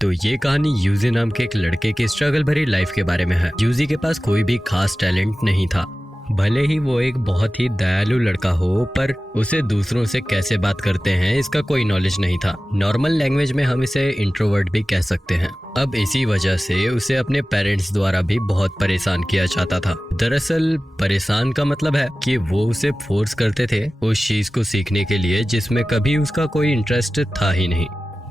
तो ये कहानी यूजी नाम के एक लड़के की स्ट्रगल भरी लाइफ के बारे में है। यूजी के पास कोई भी खास टैलेंट नहीं था, भले ही वो एक बहुत ही दयालु लड़का हो, पर उसे दूसरों से कैसे बात करते हैं इसका कोई नॉलेज नहीं था। नॉर्मल लैंग्वेज में हम इसे इंट्रोवर्ट भी कह सकते हैं। अब इसी वजह से उसे अपने पेरेंट्स द्वारा भी बहुत परेशान किया जाता था। दरअसल परेशान का मतलब है कि वो उसे फोर्स करते थे उस चीज को सीखने के लिए जिसमें कभी उसका कोई इंटरेस्ट था ही नहीं।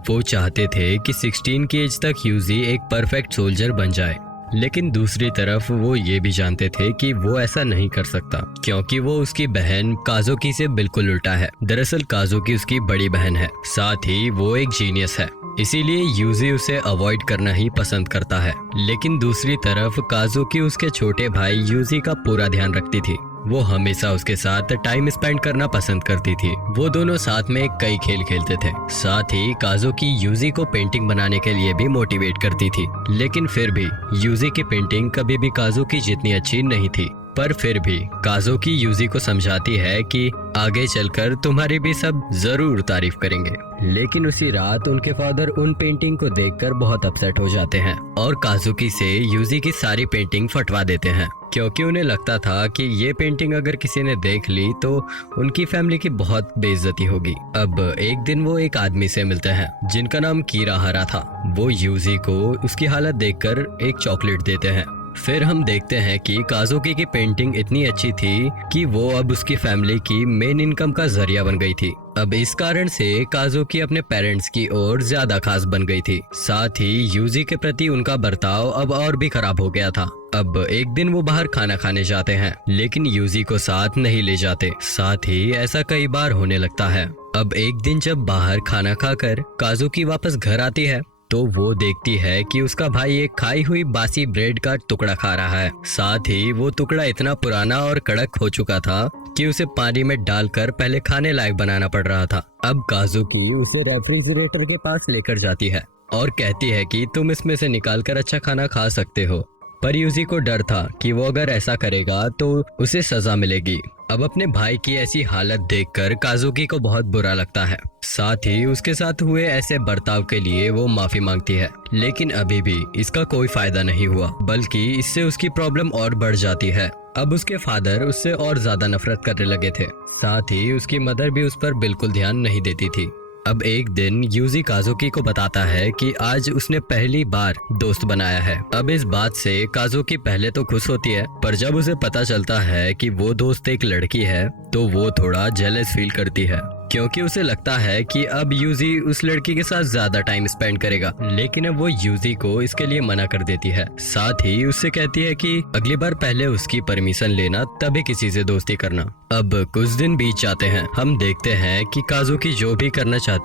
वो चाहते थे कि 16 की एज तक यूजी एक परफेक्ट सोल्जर बन जाए, लेकिन दूसरी तरफ वो ये भी जानते थे कि वो ऐसा नहीं कर सकता क्योंकि वो उसकी बहन काजुकी से बिल्कुल उल्टा है। दरअसल काजुकी उसकी बड़ी बहन है, साथ ही वो एक जीनियस है, इसीलिए यूजी उसे अवॉइड करना ही पसंद करता है। लेकिन दूसरी तरफ काजुकी उसके छोटे भाई यूजी का पूरा ध्यान रखती थी। वो हमेशा उसके साथ टाइम स्पेंड करना पसंद करती थी। वो दोनों साथ में कई खेल खेलते थे। साथ ही काजुकी यूजी को पेंटिंग बनाने के लिए भी मोटिवेट करती थी, लेकिन फिर भी यूजी की पेंटिंग कभी भी काजुकी जितनी अच्छी नहीं थी। पर फिर भी काजुकी यूजी को समझाती है कि आगे चलकर तुम्हारी भी सब जरूर तारीफ करेंगे। लेकिन उसी रात उनके फादर उन पेंटिंग को देखकर बहुत अपसेट हो जाते हैं और काजुकी से यूजी की सारी पेंटिंग फटवा देते हैं, क्योंकि उन्हें लगता था कि ये पेंटिंग अगर किसी ने देख ली तो उनकी फैमिली की बहुत बेइज्जती होगी। अब एक दिन वो एक आदमी से मिलते हैं जिनका नाम कीराहारा था। वो यूजी को उसकी हालत देखकर एक चॉकलेट देते हैं। फिर हम देखते हैं कि काजुकी की पेंटिंग इतनी अच्छी थी कि वो अब उसकी फैमिली की मेन इनकम का जरिया बन गई थी। अब इस कारण से काजुकी अपने पेरेंट्स की ओर ज्यादा खास बन गई थी। साथ ही यूजी के प्रति उनका बर्ताव अब और भी खराब हो गया था। अब एक दिन वो बाहर खाना खाने जाते हैं, लेकिन यूजी को साथ नहीं ले जाते। साथ ही ऐसा कई बार होने लगता है। अब एक दिन जब बाहर खाना खाकर काजुकी वापस घर आती है तो वो देखती है कि उसका भाई एक खाई हुई बासी ब्रेड का टुकड़ा खा रहा है। साथ ही वो टुकड़ा इतना पुराना और कड़क हो चुका था कि उसे पानी में डालकर पहले खाने लायक बनाना पड़ रहा था। अब काजुकी उसे रेफ्रिजरेटर के पास लेकर जाती है और कहती है कि तुम इसमें से निकालकर अच्छा खाना खा सकते हो। पर यूजी को डर था कि वो अगर ऐसा करेगा तो उसे सजा मिलेगी। अब अपने भाई की ऐसी हालत देखकर काजुकी को बहुत बुरा लगता है। साथ ही उसके साथ हुए ऐसे बर्ताव के लिए वो माफी मांगती है, लेकिन अभी भी इसका कोई फायदा नहीं हुआ, बल्कि इससे उसकी प्रॉब्लम और बढ़ जाती है। अब उसके फादर उससे और ज्यादा नफरत करने लगे थे। साथ ही उसकी मदर भी उस पर बिल्कुल ध्यान नहीं देती थी। अब एक दिन यूजी काजुकी को बताता है कि आज उसने पहली बार दोस्त बनाया है। अब इस बात से काजुकी पहले तो खुश होती है, पर जब उसे पता चलता है कि वो दोस्त एक लड़की है तो वो थोड़ा जेलस फील करती है, क्योंकि उसे लगता है कि अब यूजी उस लड़की के साथ ज्यादा टाइम स्पेंड करेगा। लेकिन अब वो यूजी को इसके लिए मना कर देती है। साथ ही उससे कहती है कि अगली बार पहले उसकी परमिशन लेना, तभी किसी से दोस्ती करना। अब कुछ दिन बीत जाते हैं। हम देखते हैं कि काजुकी जो भी करना चाहती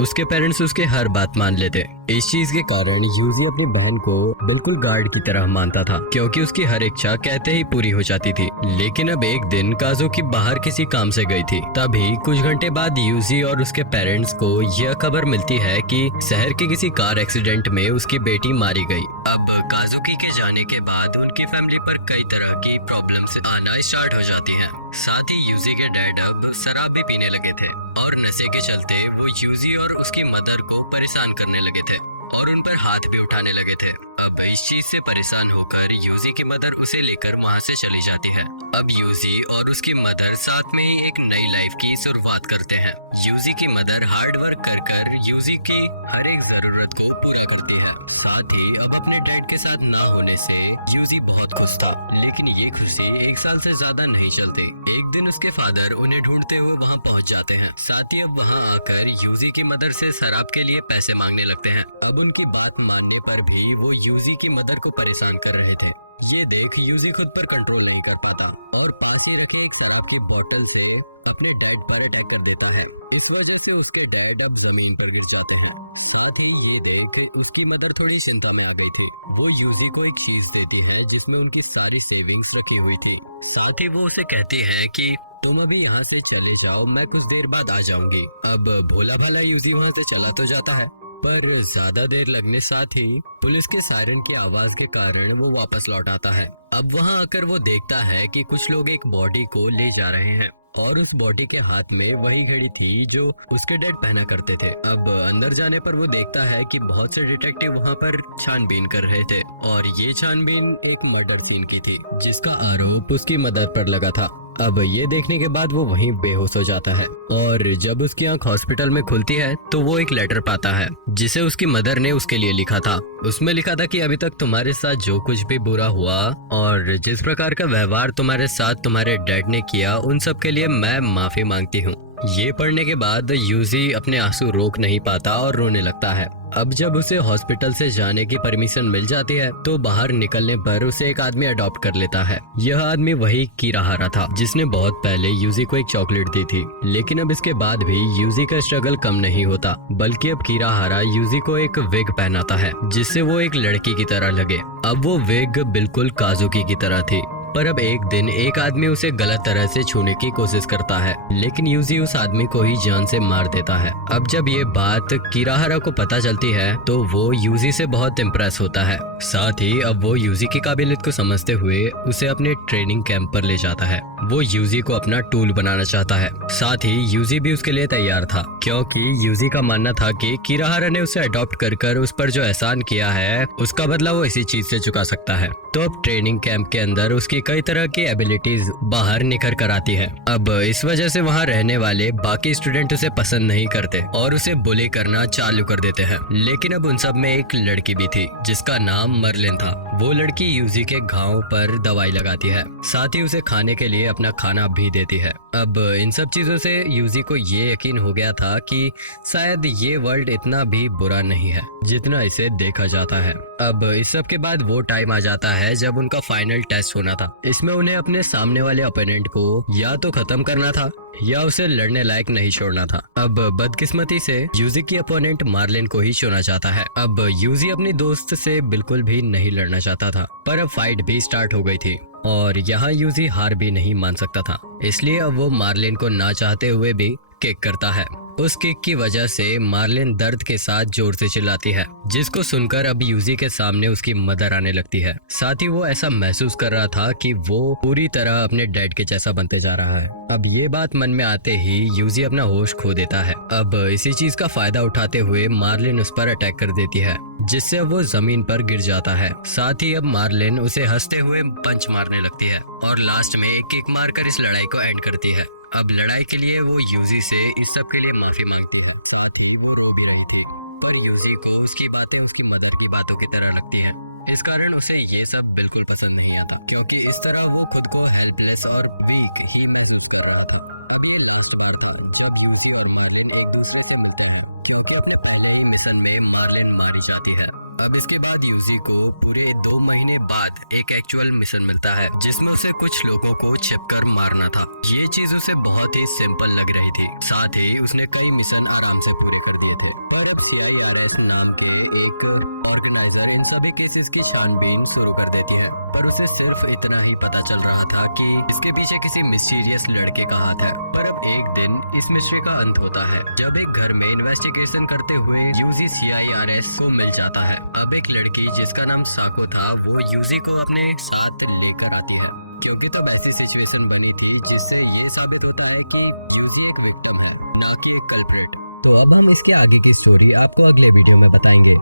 उसके पेरेंट्स उसके हर बात मान लेते। इस चीज के कारण यूजी अपनी बहन को बिल्कुल गार्ड की तरह मानता था, क्योंकि उसकी हर इच्छा कहते ही पूरी हो जाती थी। लेकिन अब एक दिन काजुकी बाहर किसी काम से गई थी। तभी कुछ घंटे बाद यूजी और उसके पेरेंट्स को यह खबर मिलती है कि शहर के किसी कार एक्सीडेंट में उसकी बेटी मारी गई। अब काजुकी के जाने के बाद उनकी फैमिली पर कई तरह की प्रॉब्लम्स आना स्टार्ट हो जाती हैं। साथ ही यूजी के डैड अब शराब भी पीने लगे थे और नशे के चलते वो यूजी और उसकी मदर को परेशान करने लगे थे और उन पर हाथ भी उठाने लगे थे। अब इस चीज से परेशान होकर यूजी की मदर उसे लेकर वहाँ से चली जाती है। अब यूजी और उसकी मदर साथ में ही एक नई लाइफ की शुरुआत करते हैं। यूजी की मदर हार्ड वर्क कर कर यूजी की हर एक जरूरत को पूरा करती है। साथ ही अब अपने डैड के साथ ना होने से यूजी बहुत खुश था, लेकिन ये खुशी एक साल से ज्यादा नहीं चलती। एक दिन उसके फादर उन्हें ढूंढते हुए वहाँ पहुँच जाते हैं। साथ ही अब वहाँ आकर यूजी की मदर से शराब के लिए पैसे मांगने लगते हैं। अब उनकी बात मानने पर भी वो यूजी की मदर को परेशान कर रहे थे। ये देख यूजी खुद पर कंट्रोल नहीं कर पाता और पास ही रखे एक शराब की बोतल से अपने डैड पर अटैक कर देता है। इस वजह से उसके डैड अब जमीन पर गिर जाते हैं। साथ ही ये देख उसकी मदर थोड़ी चिंता में आ गई थी। वो यूजी को एक चीज देती है जिसमें उनकी सारी सेविंग्स रखी हुई थी। साथ ही वो उसे कहती है कि तुम अभी यहाँ से चले जाओ, मैं कुछ देर बाद आ जाऊंगी। अब भोला भाला यूजी वहाँ से चला तो जाता है, पर ज्यादा देर लगने साथ ही पुलिस के सायरन की आवाज के कारण वो वापस लौट आता है। अब वहाँ आकर वो देखता है कि कुछ लोग एक बॉडी को ले जा रहे हैं। और उस बॉडी के हाथ में वही घड़ी थी जो उसके डैड पहना करते थे। अब अंदर जाने पर वो देखता है कि बहुत से डिटेक्टिव वहाँ पर छानबीन कर रहे थे और ये छानबीन एक मर्डर सीन की थी जिसका आरोप उसकी मदर पर लगा था। अब ये देखने के बाद वो वहीं बेहोश हो जाता है और जब उसकी आंख हॉस्पिटल में खुलती है तो वो एक लेटर पाता है जिसे उसकी मदर ने उसके लिए लिखा था। उसमें लिखा था कि अभी तक तुम्हारे साथ जो कुछ भी बुरा हुआ और जिस प्रकार का व्यवहार तुम्हारे साथ तुम्हारे डैड ने किया उन सब के लिए मैं माफी मांगती हूँ। ये पढ़ने के बाद यूजी अपने आंसू रोक नहीं पाता और रोने लगता है। अब जब उसे हॉस्पिटल से जाने की परमिशन मिल जाती है तो बाहर निकलने पर उसे एक आदमी अडॉप्ट कर लेता है। यह आदमी वही कीराहारा था जिसने बहुत पहले यूजी को एक चॉकलेट दी थी। लेकिन अब इसके बाद भी यूजी का स्ट्रगल कम नहीं होता, बल्कि अब कीराहारा यूजी को एक विग पहनाता है जिससे वो एक लड़की की तरह लगे। अब वो विग बिल्कुल काजुकी की तरह थी। पर अब एक दिन एक आदमी उसे गलत तरह से छूने की कोशिश करता है, लेकिन यूजी उस आदमी को ही जान से मार देता है। अब जब ये बात कीराहारा को पता चलती है तो वो यूजी से बहुत इम्प्रेस होता है। साथ ही अब वो यूजी की काबिलियत को समझते हुए उसे अपने ट्रेनिंग कैंप पर ले जाता है। वो यूजी को अपना टूल बनाना चाहता है। साथ ही यूजी भी उसके लिए तैयार था, क्योंकि यूजी का मानना था कि कीराहारा ने उसे अडॉप्ट कर उस पर जो एहसान किया है उसका बदला वो इसी चीज से चुका सकता है। तो अब ट्रेनिंग कैंप के अंदर उसकी कई तरह की एबिलिटीज बाहर निखर कर आती है। अब इस वजह से वहाँ रहने वाले बाकी स्टूडेंट उसे पसंद नहीं करते और उसे बुली करना चालू कर देते हैं। लेकिन अब उन सब में एक लड़की भी थी जिसका नाम मर्लिन था। वो लड़की यूजी के घाव पर दवाई लगाती है, साथ ही उसे खाने के लिए अपना खाना भी देती है। अब इन सब चीजों से यूजी को ये यकीन हो गया था कि शायद ये वर्ल्ड इतना भी बुरा नहीं है जितना इसे देखा जाता है। अब इस सब के बाद वो टाइम आ जाता है जब उनका फाइनल टेस्ट होना था। इसमें उन्हें अपने सामने वाले ओपोनेंट को या तो खत्म करना था या उसे लड़ने लायक नहीं छोड़ना था। अब बदकिस्मती से यूजी की अपोनेंट मार्लिन को ही चुना जाता है। अब यूजी अपनी दोस्त से बिल्कुल भी नहीं लड़ना चाहता था, पर अब फाइट भी स्टार्ट हो गई थी और यहाँ यूजी हार भी नहीं मान सकता था। इसलिए अब वो मार्लिन को ना चाहते हुए भी किक करता है। उस किक की वजह से मार्लिन दर्द के साथ जोर से चिल्लाती है, जिसको सुनकर अब यूजी के सामने उसकी मदर आने लगती है। साथ ही वो ऐसा महसूस कर रहा था कि वो पूरी तरह अपने डैड के जैसा बनते जा रहा है। अब ये बात मन में आते ही यूजी अपना होश खो देता है। अब इसी चीज का फायदा उठाते हुए मार्लिन उस पर अटैक कर देती है, जिससे वो जमीन पर गिर जाता है। साथ ही अब मार्लिन उसे हंसते हुए पंच मारने लगती है और लास्ट में एक किक मारकर इस लड़ाई को एंड करती है। अब लड़ाई के लिए वो यूजी से इस सब के लिए माफी मांगती है। साथ ही वो रो भी रही थी, पर यूजी को उसकी बातें उसकी मदर की बातों की तरह लगती हैं। इस कारण उसे ये सब बिल्कुल पसंद नहीं आता, क्योंकि इस तरह वो खुद को हेल्पलेस और वीक ही महसूस कर रहा था। अब ये लास्ट बार था जब यूजी और मार्लिन एक दूसरे से मिलते हैं, क्योंकि अपने पहले ही मिशन में मार्लिन मारी जाती है। अब इसके बाद यूजी को पूरे 2 महीने बाद एक एक्चुअल मिशन मिलता है, जिसमें उसे कुछ लोगों को छिपकर मारना था। ये चीज उसे बहुत ही सिंपल लग रही थी। साथ ही उसने कई मिशन आराम से पूरे कर दिए थे। पर अब CIRS नाम के एक ऑर्गेनाइजर इन सभी केसेस की छानबीन शुरू कर देती है, पर उसे सिर्फ इतना ही पता चल रहा था कि इसके पीछे किसी मिस्टीरियस लड़के का हाथ है। पर अब एक दिन इस मिस्ट्री का अंत होता है जब एक घर में इन्वेस्टिगेशन करते हुए यूजी CIRS को मिल जाता है। अब एक लड़की जिसका नाम साको था वो यूजी को अपने साथ लेकर आती है, क्योंकि तब ऐसी सिचुएशन बनी थी जिससे ये साबित होता है कि यूजी एक विक्टिम है, ना कि एक कल्प्रिट। तो अब हम इसके आगे की स्टोरी आपको अगले वीडियो में बताएंगे।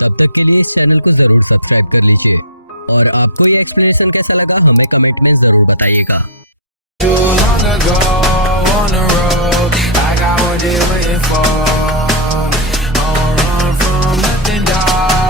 तब तक के लिए इस चैनल को जरूर सब्सक्राइब कर लीजिए और आपको ये एक्सप्लेनेशन कैसा लगा हमें कमेंट में जरूर बताइएगा। Too long ago on the road, I got what they waiting for. I won't run from nothing, dog.